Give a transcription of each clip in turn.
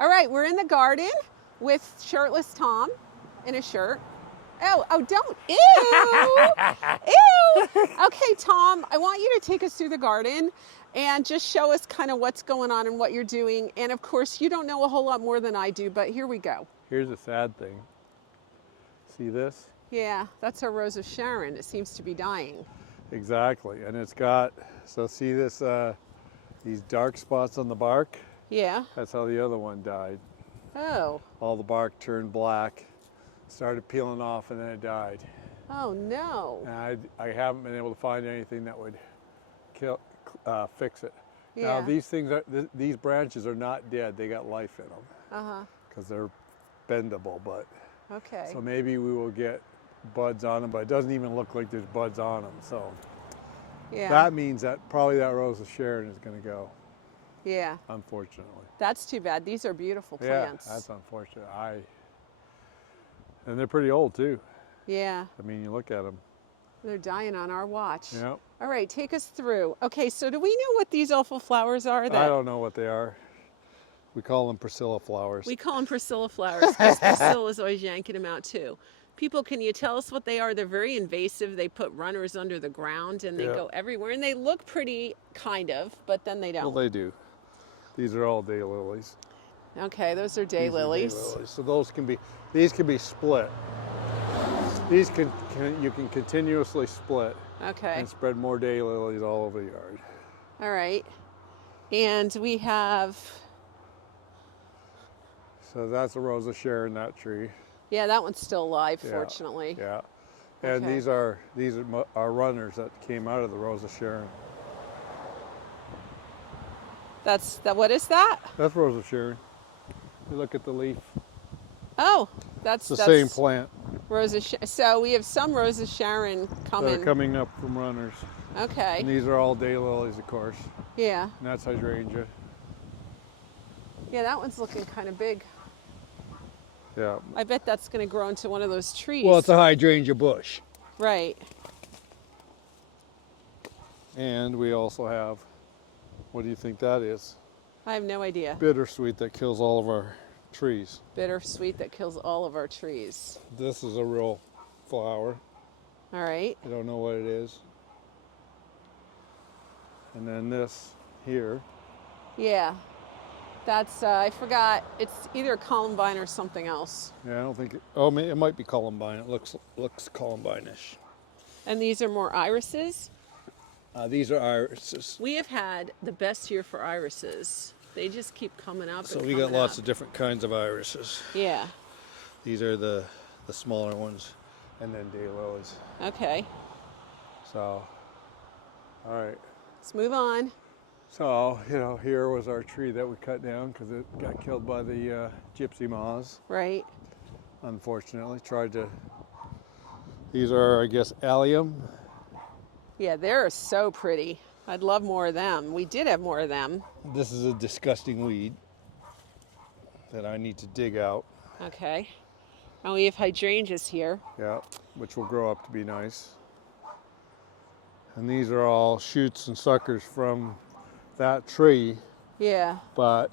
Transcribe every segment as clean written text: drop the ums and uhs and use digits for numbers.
All right, we're in the garden with shirtless Tom in a shirt. Oh, don't. Ew. Ew. Okay, Tom, I want you to take us through the garden and just show us kind of what's going on and what you're doing. And of course, you don't know a whole lot more than I do, but here we go. Here's a sad thing. See this? Yeah, that's our Rose of Sharon. It seems to be dying. Exactly. And it's got, so see this, these dark spots on the bark? Yeah. That's how the other one died. Oh. All the bark turned black, started peeling off, and then it died. Oh, no. And I haven't been able to find anything that would fix it. Yeah. Now these things are, these branches are not dead. They got life in them. Uh-huh. Because they're bendable, but. Okay. So maybe we will get buds on them, but it doesn't even look like there's buds on them. So yeah. That means that probably that Rose of Sharon is going to go. Yeah. Unfortunately. That's too bad. These are beautiful plants. Yeah, that's unfortunate. And they're pretty old too. Yeah. I mean, you look at them. They're dying on our watch. Yep. All right, take us through. Okay, so do we know what these awful flowers are? I don't know what they are. We call them Priscilla flowers. We call them Priscilla flowers because Priscilla's always yanking them out too. People, can you tell us what they are? They're very invasive. They put runners under the ground and they go everywhere. And they look pretty, kind of, but then they don't. Well, they do. These are all daylilies. Okay, those are daylilies. So those can be, these can be split. These you can continuously split. Okay. And spread more daylilies all over the yard. All right. And we have. So that's a Rose of Sharon, that tree. Yeah, that one's still alive, fortunately. Yeah. And okay. these are our runners that came out of the Rose of Sharon. What is that? That's Rose of Sharon. You look at the leaf. Oh, that's the same plant. Rose of Sharon. So we have some Rose of Sharon coming. They're coming up from runners. Okay. And these are all daylilies, of course. Yeah. And that's hydrangea. Yeah, that one's looking kind of big. Yeah. I bet that's going to grow into one of those trees. Well, it's a hydrangea bush. Right. And we also have, what do you think that is? I have no idea. Bittersweet that kills all of our trees. Bittersweet that kills all of our trees. This is a real flower. All right. I don't know what it is. And then this here. Yeah. That's, I forgot, it's either columbine or something else. Yeah, I don't think, it might be columbine. It looks columbine-ish. And these are more irises? These are irises. We have had the best year for irises. They just keep coming up. So we got lots of different kinds of irises. Yeah. These are the smaller ones, and then daylilies. Okay. So, all right. Let's move on. So, here was our tree that we cut down because it got killed by the gypsy moths. Right. Unfortunately, these are, I guess, allium. Yeah, they're so pretty. I'd love more of them. We did have more of them. This is a disgusting weed that I need to dig out. Okay. And we have hydrangeas here. Yeah, which will grow up to be nice. And these are all shoots and suckers from that tree. Yeah. But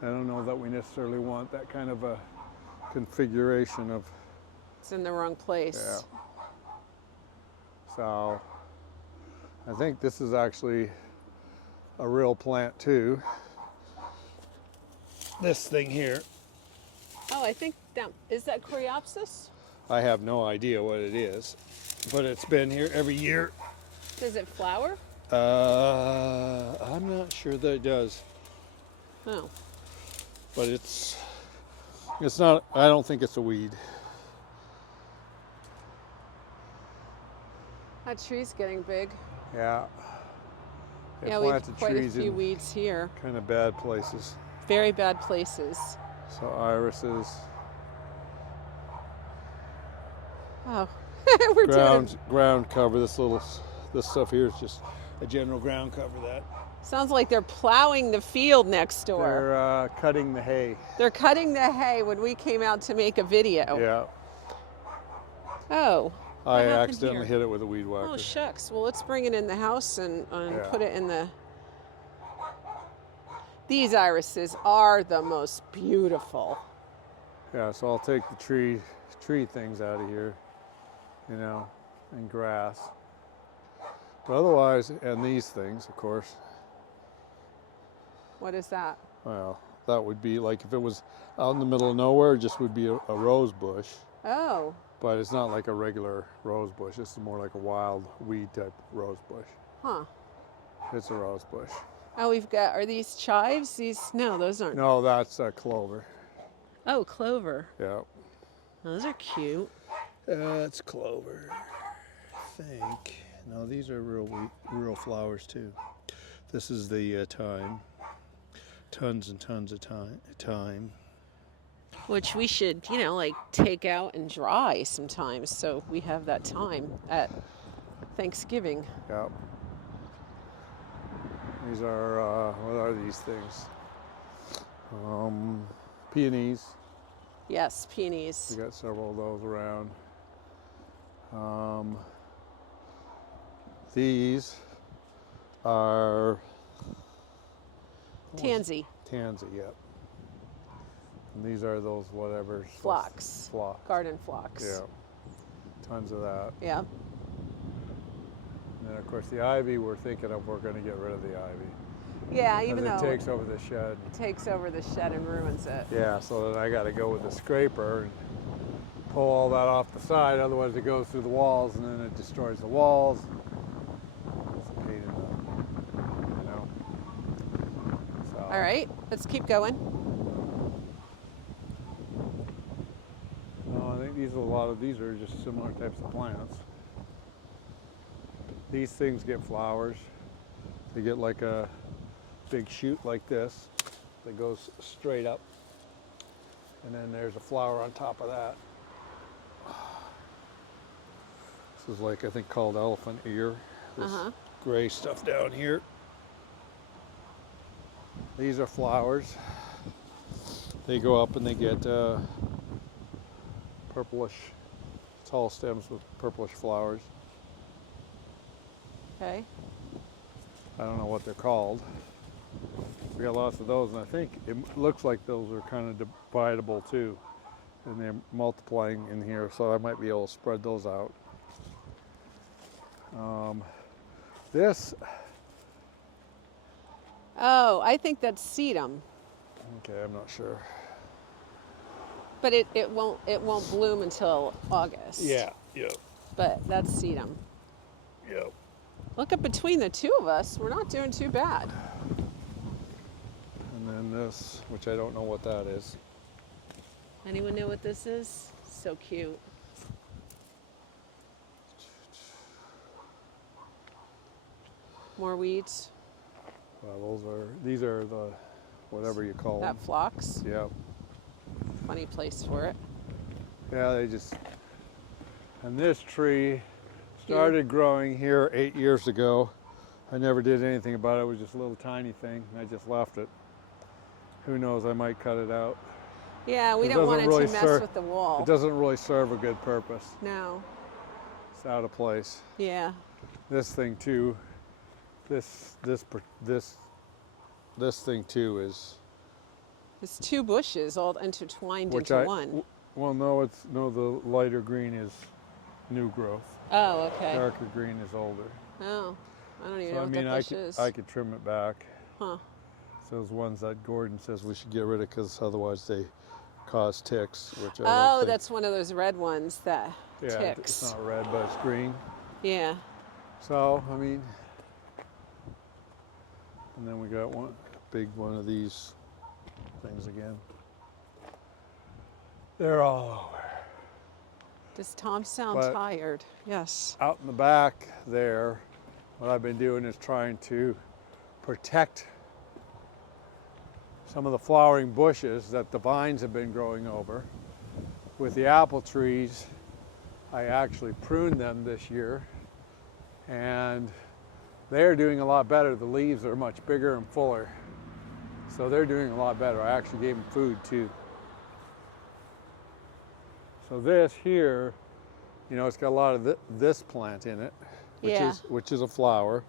I don't know that we necessarily want that kind of a configuration of. It's in the wrong place. Yeah. So I think this is actually a real plant too. This thing here. Oh, I think is that Coreopsis? I have no idea what it is, but it's been here every year. Does it flower? I'm not sure that it does. Oh. But it's not, I don't think it's a weed. That tree's getting big. Yeah. Yeah, we have quite a few weeds here. Kind of bad places. Very bad places. So irises. Oh, we're ground cover. This stuff here is just a general ground cover. That sounds like they're plowing the field next door. They're cutting the hay. They're cutting the hay when we came out to make a video. Yeah. Oh. I accidentally hit it with a weed whacker. Oh shucks. Well, let's bring it in the house and put it in the. These irises are the most beautiful. Yeah, so I'll take the tree things out of here, you know, and grass. But otherwise, and these things, of course. What is that? Well, that would be like if it was out in the middle of nowhere, it just would be a rose bush. Oh. But it's not like a regular rose bush. It's more like a wild weed type rose bush. Huh. It's a rose bush. Oh, we've got, are these chives? No, those aren't. No, that's clover. Oh, clover. Yeah. Those are cute. That's clover, I think. No, these are real flowers too. This is the thyme. Tons and tons of thyme. Which we should, you know, like take out and dry sometimes so we have that time at Thanksgiving. Yeah. These are, what are these things? Peonies. Yes, peonies. We got several of those around. These are Tansy. Tansy, yep. And these are those whatever. Phlox. Phlox. Garden phlox. Yeah. Tons of that. Yeah. And then of course the ivy we're thinking of, we're going to get rid of the ivy. Yeah, even though it takes over the shed. It takes over the shed and ruins it. Yeah, so then I got to go with the scraper and pull all that off the side, otherwise it goes through the walls and then it destroys the walls. It's a pain in the, you know. So, All right, let's keep going. no, I think these are just similar types of plants. These things get flowers. They get like a big shoot like this that goes straight up. And then there's a flower on top of that. This is like, I think, called elephant ear. This gray stuff down here. These are flowers. They go up and they get purplish, tall stems with purplish flowers. Okay. I don't know what they're called. We got lots of those, and I think it looks like those are kind of dividable too. And they're multiplying in here, so I might be able to spread those out. This, Oh, I think that's sedum, okay, I'm not sure. but it won't bloom until August. Yeah. But that's sedum. Look, up between the two of us, we're not doing too bad. And then this, which I don't know what that is. Anyone know what this is? So cute. More weeds. Well, these are the, whatever you call them. That phlox. Yeah. Funny place for it. Yeah, and this tree started growing here 8 years ago. I never did anything about it. It was just a little tiny thing, and I just left it. Who knows, I might cut it out. Yeah, we don't want it to mess with the wall. It doesn't really serve a good purpose. No. It's out of place. Yeah. This thing too, this thing too is. It's two bushes all intertwined Which into one. Well, no, the lighter green is new growth. Oh, okay. Darker green is older. Oh, I don't even So know what that bush is. I could trim it back. Huh. Those ones that Gordon says we should get rid of because otherwise they cause ticks. Which I don't Oh, think, that's one of those red ones that yeah, ticks. it's not red, but it's green. Yeah. So, I mean, and then we got one big one of these things again. They're all over. Does Tom sound tired? Yes. Out in the back there, what I've been doing is trying to protect some of the flowering bushes that the vines have been growing over. With the apple trees, I actually pruned them this year, and they're doing a lot better. The leaves are much bigger and fuller, so they're doing a lot better. I actually gave them food too. So this here, you know, it's got a lot of this plant in it, which is a flower,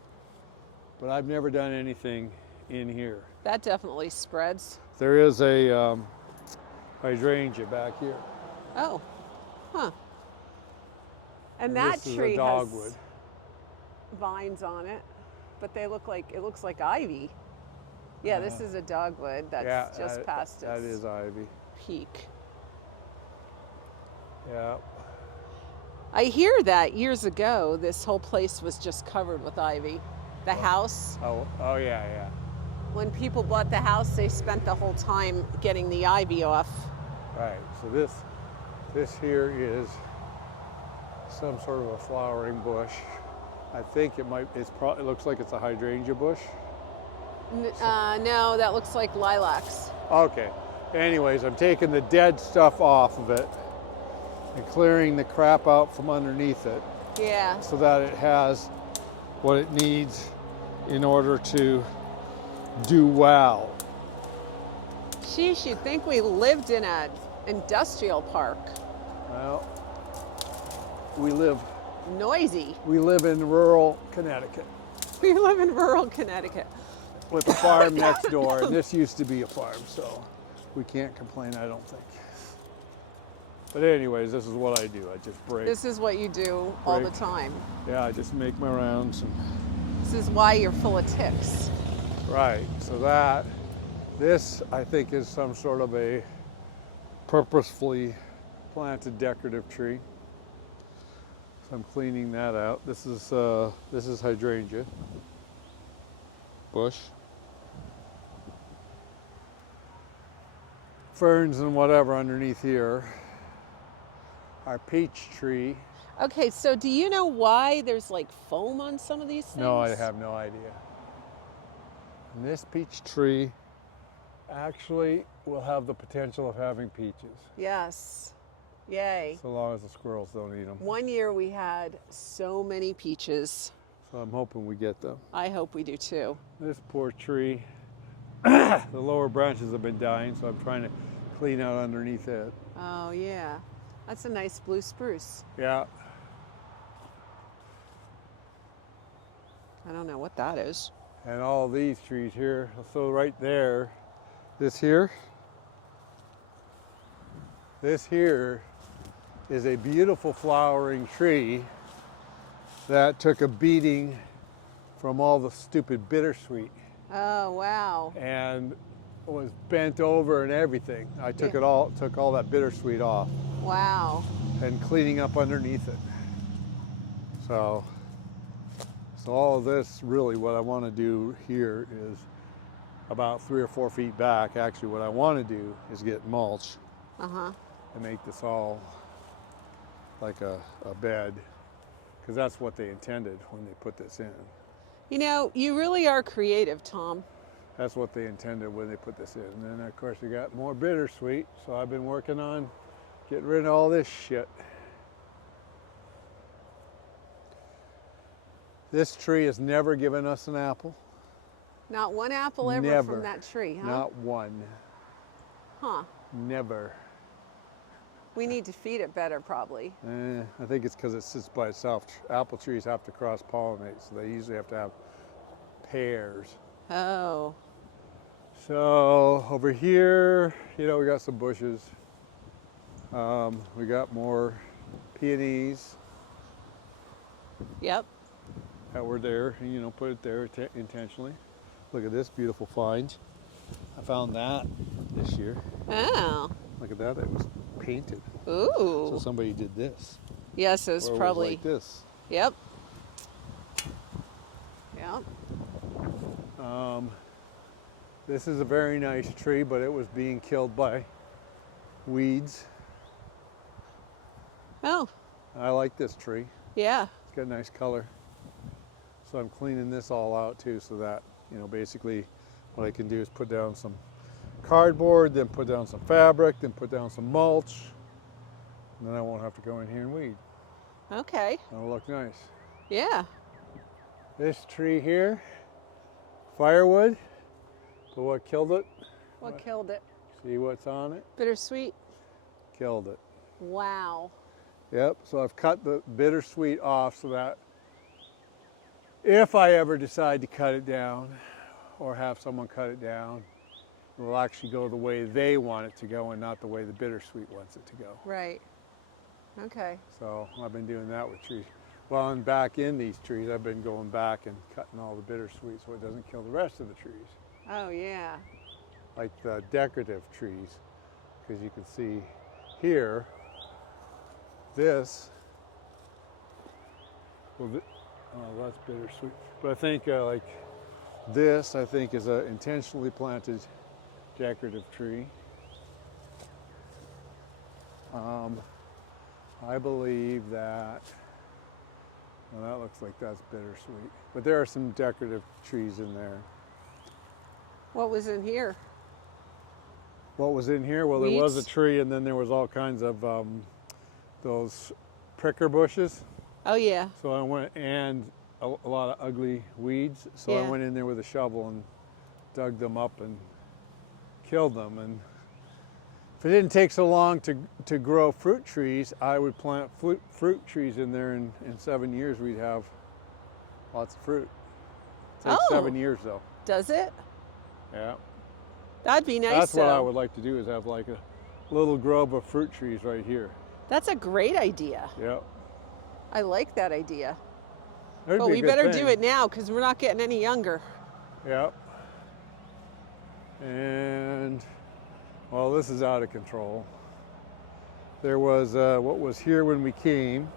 but I've never done anything in here. That definitely spreads. There is a hydrangea back here. Oh, huh. And And that this is a tree dogwood. has vines on it, but it looks like ivy. Yeah, this is a dogwood that's just past its that is ivy. peak. Yeah. I hear that years ago, this whole place was just covered with ivy. The house, Oh, yeah. when people bought the house, they spent the whole time getting the ivy off. Right. So this here is some sort of a flowering bush. I think it looks like it's a hydrangea bush. No, that looks like lilacs. Okay. Anyways, I'm taking the dead stuff off of it and clearing the crap out from underneath it Yeah. so that it has what it needs in order to do well. Sheesh, you'd think we lived in an industrial park. Well, we live Noisy. in rural Connecticut We live in rural Connecticut. with a farm next door, and this used to be a farm, so we can't complain, I don't think. But anyways, this is what I do. I just break. This is what you do all the time. Yeah, I just make my rounds. This is why you're full of ticks. Right, so this I think is some sort of a purposefully planted decorative tree. So I'm cleaning that out. This is hydrangea bush. Ferns and whatever underneath here. Our peach tree. Okay, so do you know why there's like foam on some of these things? No, I have no idea. And this peach tree actually will have the potential of having peaches. Yes. Yay. So long as the squirrels don't eat them. One year we had so many peaches. So I'm hoping we get them. I hope we do too. This poor tree, the lower branches have been dying, so I'm trying to clean out underneath it. Oh yeah. That's a nice blue spruce. Yeah. I don't know what that is. And all these trees here. So right there, this here is a beautiful flowering tree that took a beating from all the stupid bittersweet Oh wow. and was bent over and everything. I took all that bittersweet off Wow. and cleaning up underneath it. So all of this, really what I want to do here is about 3 or 4 feet back. Actually, what I want to do is get mulch and make this all like a bed, because that's what they intended when they put this in. You know, you really are creative, Tom. That's what they intended when they put this in. And then of course we got more bittersweet, so I've been working on getting rid of all this shit. This tree has never given us an apple. Not one apple ever Never. from that tree, huh? Not one. Huh. Never. We need to feed it better, probably. I think it's because it sits by itself. Apple trees have to cross-pollinate, so they usually have to have pairs. Oh. So over here, you know, we got some bushes. We got more peonies Yep. that were there, you know, put it there intentionally. Look at this beautiful find. I found that this year. Oh. Look at that, it was painted. Ooh. So somebody did this. Yes, it was Or probably. like this. Yep. Yep. This is a very nice tree, but it was being killed by weeds. Oh. I like this tree. Yeah. It's got a nice color. So I'm cleaning this all out too, so that, you know, basically what I can do is put down some cardboard, then put down some fabric, then put down some mulch, and then I won't have to go in here and weed. Okay. It'll look nice. Yeah. This tree here, firewood, but what killed it? What killed it? See what's on it? Bittersweet. Killed it. Wow. Yep, so I've cut the bittersweet off so that if I ever decide to cut it down or have someone cut it down. It will actually go the way they want it to go and not the way the bittersweet wants it to go. Right. Okay. So I've been doing that with trees. Well, and back in these trees, I've been going back and cutting all the bittersweet so it doesn't kill the rest of the trees. Oh, yeah. Like the decorative trees, because you can see here, this, well, oh, that's bittersweet. But I think like this, I think is a intentionally planted decorative tree. I believe that, well, that looks like that's bittersweet. But there are some decorative trees in there. What was in here? What was in here? Well, there was a Weeds? tree, and then there was all kinds of those pricker bushes. Oh, yeah. So I went, and a lot of ugly weeds. So I Yeah. went in there with a shovel and dug them up and killed them. And if it didn't take so long to grow fruit trees, I would plant fruit trees in there, and in 7 years we'd have lots of fruit. It takes Oh. 7 years though. Does it? Yeah. That'd be nice. That's what I though. would like to do, is have like a little grove of fruit trees right here. That's a great idea. Yeah. I like that idea. That'd But be a we good better thing. do it now because we're not getting any younger. Yeah. And, well, this is out of control. There was what was here when we came.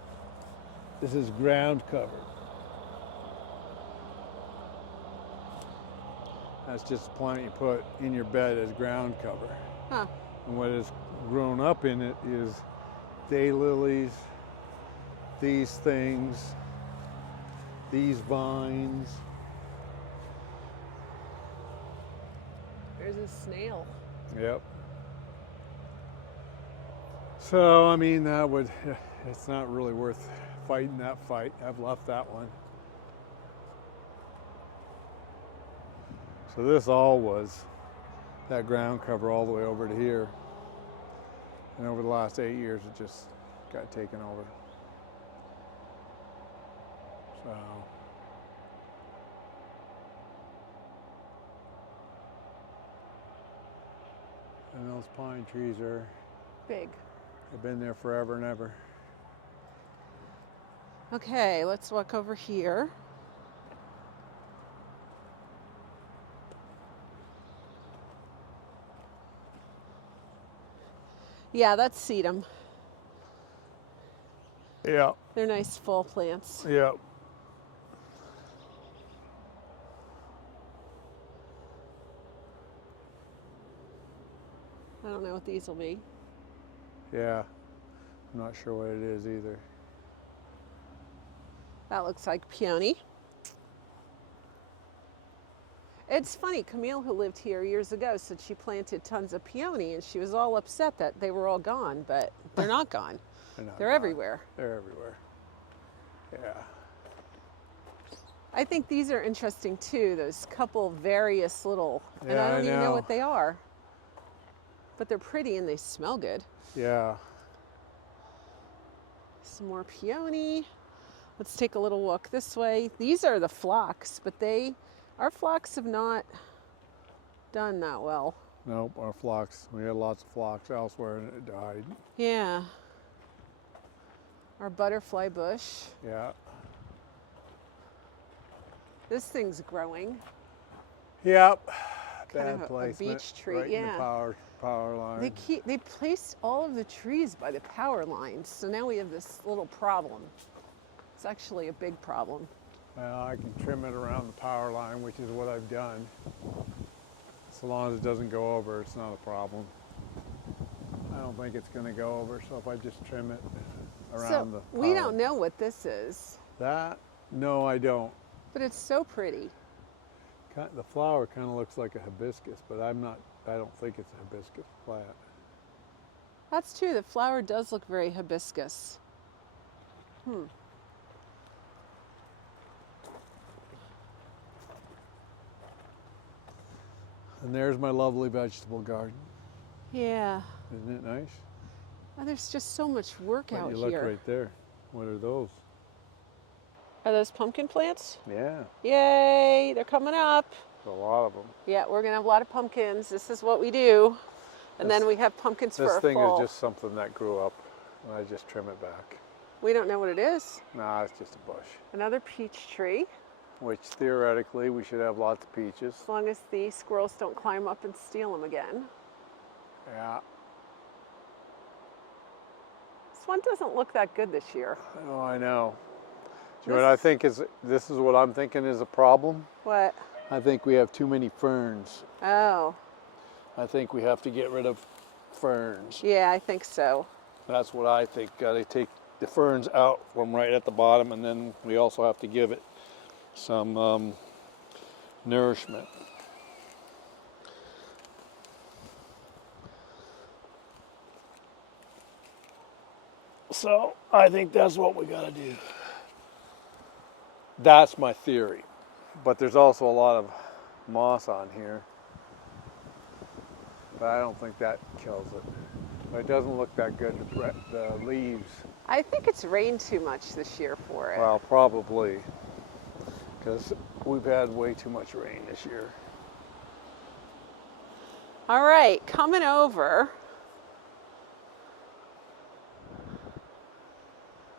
This is ground cover. That's just a plant you put in your bed as ground cover. Huh. And what has grown up in it is daylilies, these things, these vines. There's a snail. Yep. So, I mean, that would, it's not really worth fighting that fight. I've left that one. So this all was that ground cover all the way over to here. And over the last 8 years, it just got taken over. So. And those pine trees are, Big. they've been there forever and ever. Okay, let's walk over here. Yeah, that's sedum. Yeah, They're nice fall plants. yeah. I don't know what these will be. Yeah, I'm not sure what it is either. That looks like peony. It's funny, Camille, who lived here years ago, said she planted tons of peony and she was all upset that they were all gone, but they're not gone. They're everywhere. They're everywhere. Yeah. I think these are interesting too, those couple various little, and Yeah, I don't I even know know. what they are, but they're pretty and they smell good. Yeah. Some more peony. Let's take a little walk this way. These are the phlox, but our phlox have not done that well. Nope, our phlox. We had lots of phlox elsewhere and it died. Yeah. Our butterfly bush. Yeah. This thing's growing. Yep. Kind Bad of a placement. beech tree, Right in yeah. the power line. They placed all of the trees by the power lines, so now we have this little problem. It's actually a big problem. Well, I can trim it around the power line, which is what I've done. So long as it doesn't go over, it's not a problem. I don't think it's going to go over, so if I just trim it around the So we power- don't know what this is, That? No, I don't. but it's so pretty. The flower kind of looks like a hibiscus, but I don't think it's a hibiscus plant. That's true, the flower does look very hibiscus. And there's my lovely vegetable garden. Yeah. Isn't it nice? Oh, there's just so much work But out you look here. right there. What are those? Are those pumpkin plants? Yeah. Yay, they're coming up. A lot of them. Yeah, we're gonna have a lot of pumpkins. This is what we do. And then we have pumpkins for This our thing fall. is just something that grew up, and I just trim it back. We don't know what it is. Nah, it's just a bush. Another peach tree. Which theoretically we should have lots of peaches. As long as the squirrels don't climb up and steal them again. Yeah. This one doesn't look that good this year. Oh, I know. Do you know what I think is? This is what I'm thinking is a problem. What? I think we have too many ferns. Oh. I think we have to get rid of ferns. Yeah, I think so. That's what I think. They take the ferns out from right at the bottom, and then we also have to give it some nourishment. So I think that's what we gotta do. That's my theory. But there's also a lot of moss on here. But I don't think that kills it. But it doesn't look that good, the leaves. I think it's rained too much this year for it. Well, probably. Because we've had way too much rain this year. All right, coming over.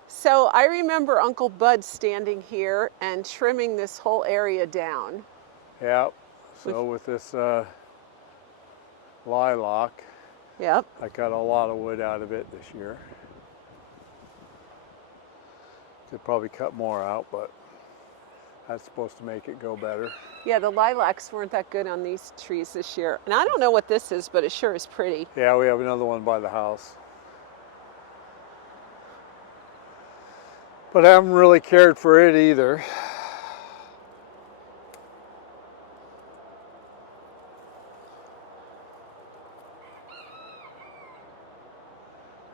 So I remember Uncle Bud standing here and trimming this whole area down. Yeah. So with this lilac, Yep. I got a lot of wood out of it this year. Could probably cut more out, but that's supposed to make it go better. Yeah, the lilacs weren't that good on these trees this year. And I don't know what this is, but it sure is pretty. Yeah, we have another one by the house. But I haven't really cared for it either.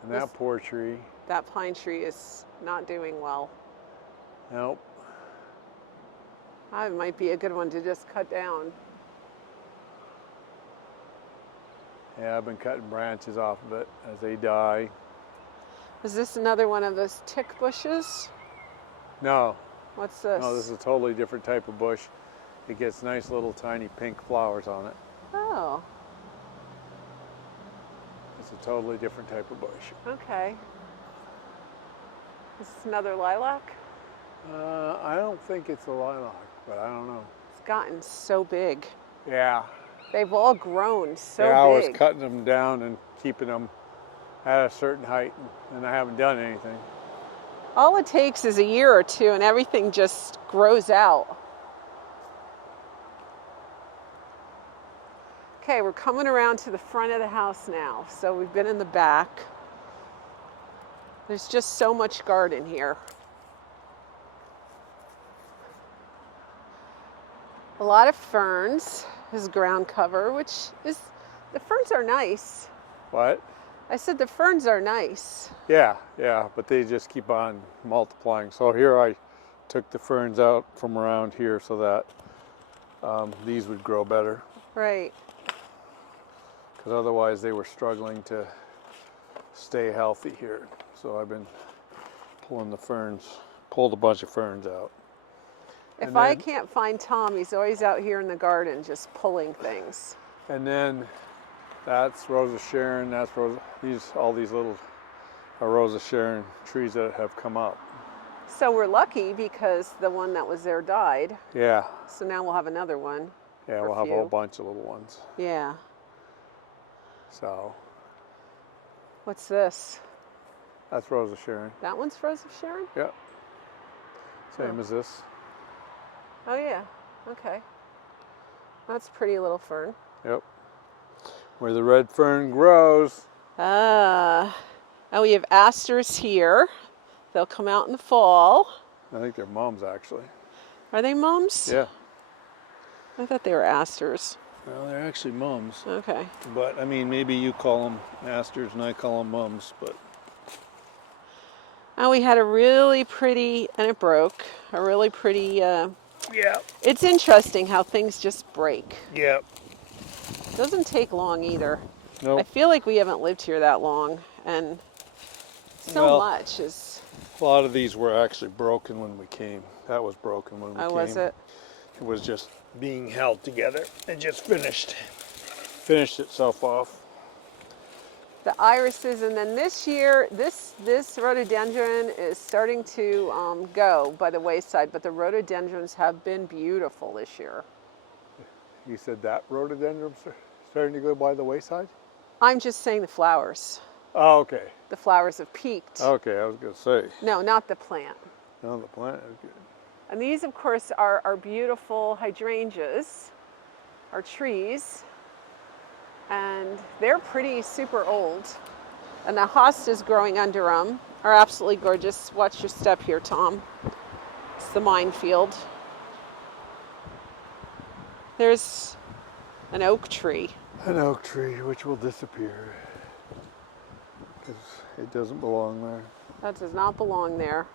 And that poor tree. That pine tree is not doing well. Nope. That might be a good one to just cut down. Yeah, I've been cutting branches off of it as they die. Is this another one of those tick bushes? No. What's this? No, this is a totally different type of bush. It gets nice little tiny pink flowers on it. Oh, It's a totally different type of bush. okay. Is this another lilac? I don't think it's a lilac, but I don't know. It's gotten so big. Yeah. They've all grown so Yeah, I was big. cutting them down and keeping them at a certain height, and I haven't done anything. All it takes is a year or two and everything just grows out. Okay, we're coming around to the front of the house now. So we've been in the back. There's just so much garden here. A lot of ferns is ground cover, which is, the ferns are nice. What? I said the ferns are nice. Yeah, but they just keep on multiplying. So here I took the ferns out from around here so that these would grow better. Right. Because otherwise they were struggling to stay healthy here. So I've been pulling the ferns, pulled a bunch of ferns out. If I can't find Tom, he's always out here in the garden just pulling things. And then that's Rosa Sharon, that's all these little Rosa Sharon trees that have come up. So we're lucky because the one that was there died. Yeah. So now we'll have another one. Yeah, we'll have a whole bunch of little ones. Yeah. So What's this? that's Rosa Sharon. That one's Rose of Sharon? Yep. Same as this. Oh yeah. Okay. That's a pretty little fern. Yep. Where the red fern grows. Ah. And we have asters here. They'll come out in the fall. I think they're mums actually. Are they mums? Yeah. I thought they were asters. Well, they're actually mums. Okay. But I mean, maybe you call them asters and I call them mums, but. And we had a really pretty, and it broke, a really pretty, Yeah. it's interesting how things just break. Yeah. Doesn't take long either. Nope. I feel like we haven't lived here that long, and so Well, much is. A lot of these were actually broken when we came. That was broken when we came. Oh, was it? It was just being held together. It just finished itself off. The irises, and then this year, this rhododendron is starting to go by the wayside, but the rhododendrons have been beautiful this year. You said that rhododendron's starting to go by the wayside? I'm just saying the flowers. Oh, okay. The flowers have peaked. Okay, I was going to say. No, not the plant. No, the plant is good. And these, of course, are our beautiful hydrangeas, our trees. And they're pretty super old. And the hostas growing under them are absolutely gorgeous. Watch your step here, Tom. It's the minefield. There's an oak tree. An oak tree, which will disappear because it doesn't belong there. That does not belong there.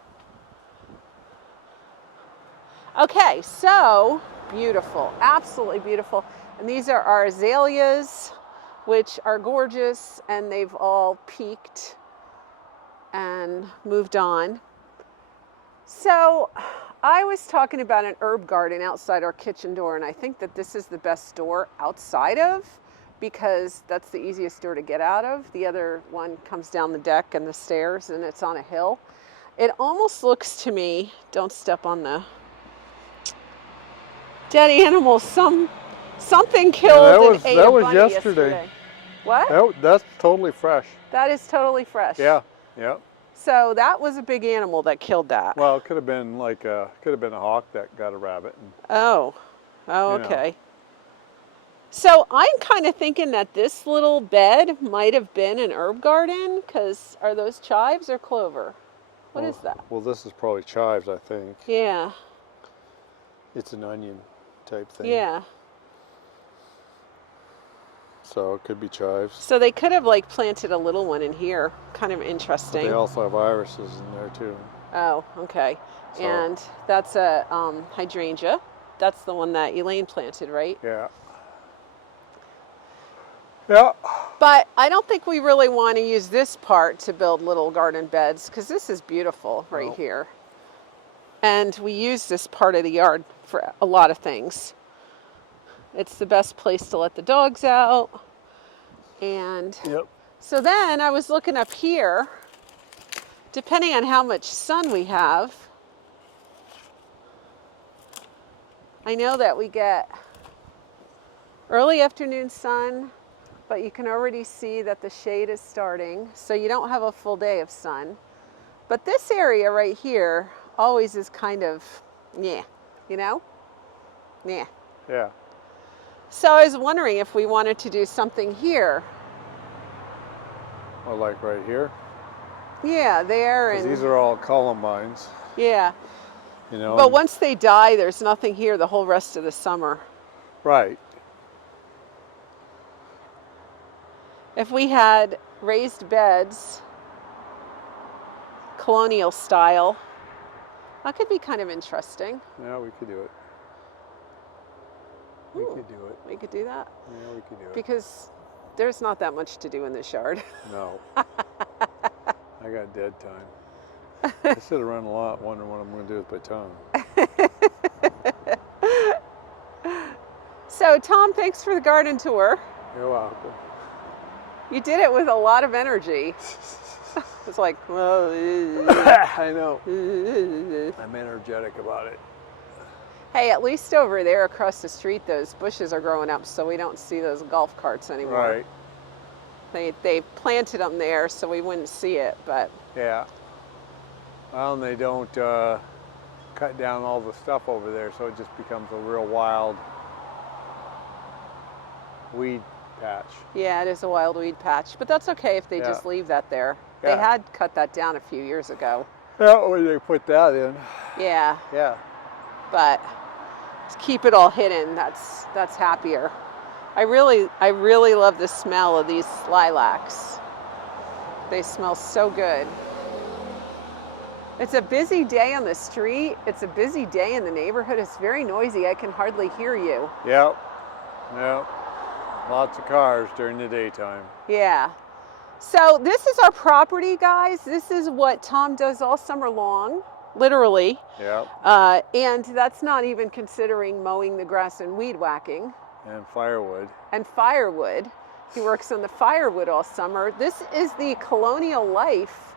Okay, so beautiful, absolutely beautiful. And these are our azaleas, which are gorgeous, and they've all peaked and moved on. So I was talking about an herb garden outside our kitchen door, and I think that this is the best door outside of, because that's the easiest door to get out of. The other one comes down the deck and the stairs, and it's on a hill. It almost looks to me, don't step on the dead animals. Something killed and ate a bunny yesterday. What? That's totally fresh. That is totally fresh. Yeah, yeah. So that was a big animal that killed that. Well, it could have been like a hawk that got a rabbit. And, oh, okay. So I'm kind of thinking that this little bed might have been an herb garden, because are those chives or clover? What is that? Well, this is probably chives, I think. Yeah. It's an onion type thing. Yeah. So it could be chives. So they could have like planted a little one in here. Kind of interesting. But they also have irises in there too. Oh, okay. So, and that's a hydrangea. That's the one that Elaine planted, right? Yeah. Yeah. But I don't think we really want to use this part to build little garden beds, because this is beautiful right here. And we use this part of the yard for a lot of things. It's the best place to let the dogs out. And so then I was looking up here, depending on how much sun we have, I know that we get early afternoon sun, but you can already see that the shade is starting, so you don't have a full day of sun. But this area right here always is kind of, yeah, you know? Yeah. Yeah. So I was wondering if we wanted to do something here. Well, like right here? Yeah, there. And these are all columbines. Yeah. You know. But once they die, there's nothing here the whole rest of the summer. Right. If we had raised beds, colonial style, that could be kind of interesting. Yeah, we could do it. We could do it. We could do that? Yeah, we could do it. Because there's not that much to do in this yard. No. I got dead time. I sit around a lot wondering what I'm going to do with my time. So, Tom, thanks for the garden tour. You're welcome. You did it with a lot of energy. It's like, well, I know. I'm energetic about it. Hey, at least over there across the street, those bushes are growing up, so we don't see those golf carts anymore. Right. They planted them there so we wouldn't see it, but. Yeah. Well, and they don't cut down all the stuff over there, so it just becomes a real wild weed patch. Yeah, it is a wild weed patch, but that's okay if they just leave that there. Yeah. They had cut that down a few years ago. Yeah, when they put that in. Yeah. Yeah. But to keep it all hidden, that's happier. I really love the smell of these lilacs. They smell so good. It's a busy day on the street. It's a busy day in the neighborhood. It's very noisy. I can hardly hear you. Yep. Yep. Lots of cars during the daytime. Yeah. So this is our property, guys. This is what Tom does all summer long. literally. Yep. And that's not even considering mowing the grass and weed whacking. And firewood. And firewood. He works on the firewood all summer. This is the colonial life,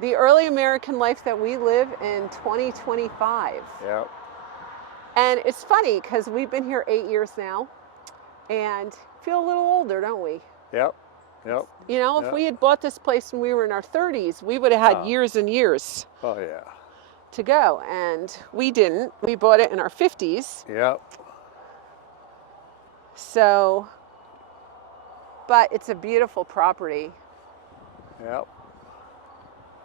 the early American life that we live in 2025. Yep. And it's funny because we've been here 8 years now and feel a little older, don't we? Yep. Yep. You know, if Yep. we had bought this place when we were in our 30s, we would have had years and years Oh, yeah. to go. And we didn't. We bought it in our 50s. Yep. So, but it's a beautiful property. Yep.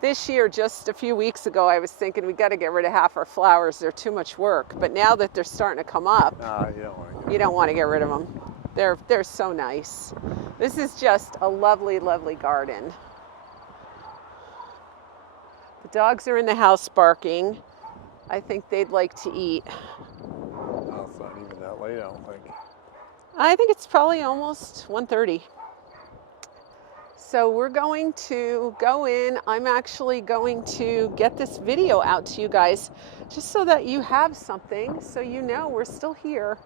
This year, just a few weeks ago, I was thinking we got to get rid of half our flowers. They're too much work. But now that they're starting to come up, No, you don't want to. you don't want to get rid of them. They're so nice. This is just a lovely, lovely garden. The dogs are in the house barking. I think they'd like to eat. No, it's not even that late, I don't think. I think it's probably almost 1:30. So we're going to go in. I'm actually going to get this video out to you guys just so that you have something, so you know we're still here.